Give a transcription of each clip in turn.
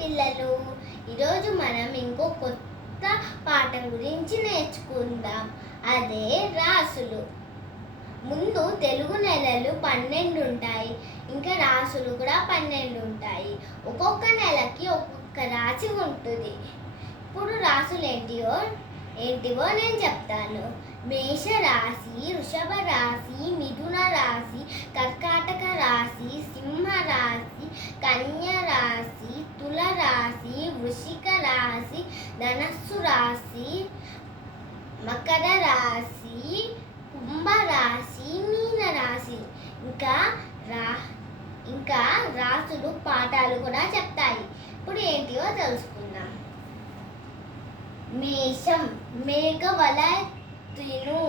పిల్లలు. ఈరోజు మనం ఇంకో కొత్త పాఠం గురించి నేర్చుకుందాం. అదే రాసులు. ముందు తెలుగు నెలలు పన్నెండు ఉంటాయి ఇంకా రాసులు కూడా పన్నెండు ఉంటాయి ఒక్కొక్క నెలకి ఒక్కొక్క రాశి ఉంటుంది. ఇప్పుడు రాసులు ఏంటివో ఏంటివో నేను చెప్తాను. మేష రాశి వృషభ రాశి మిథున రాశి కర్కాటక రాశి సింహ కన్యరాశి కన్య రాశి తుల రాశి వృషిక రాశి ధనస్సు రాశి మకర రాశి కుంభ రాశి ఇంకా రా ఇంకా రాసులు పాఠాలు కూడా చెప్తాయి. ఇప్పుడు ఏంటివో తెలుసుకుందాం. మేషం మేఘవల తిను.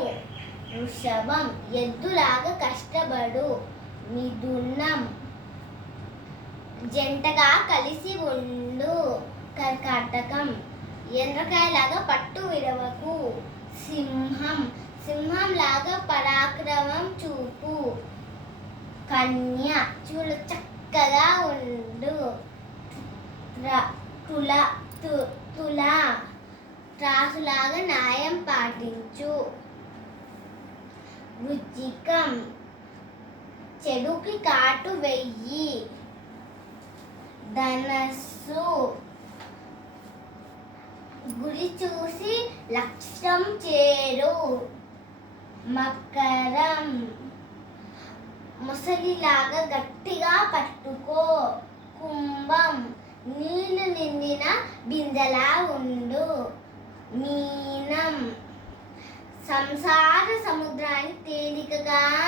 వృషభం ఎద్దులాగా కష్టపడు. మిథునం జంటగా కలిసి ఉండు కర్కాటకం ఎండ్రకాయలాగా పట్టు విడవకు. సింహం సింహంలాగా పరాక్రమం చూపు. కన్య చూడు చక్కగా ఉండు. ర- తుల తు- తుల. త్రాసులాగా న్యాయం పాటించు. వృచ్చికం చెడుకి కాటు వెయ్యి. ధనస్సు. గురి చూసి లక్ష్యం చేరు. మకరం. ముసలిలాగా గట్టిగా పట్టుకో. కుంభం. నీళ్ళు నిండిన బిందెలా ఉండు. మీనం. సంసార సముద్రాన్ని తేలికగా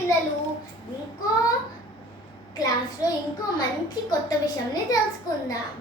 పిల్లలు ఇంకో క్లాస్లో ఇంకో మంచి కొత్త విషయంని తెలుసుకుందాం.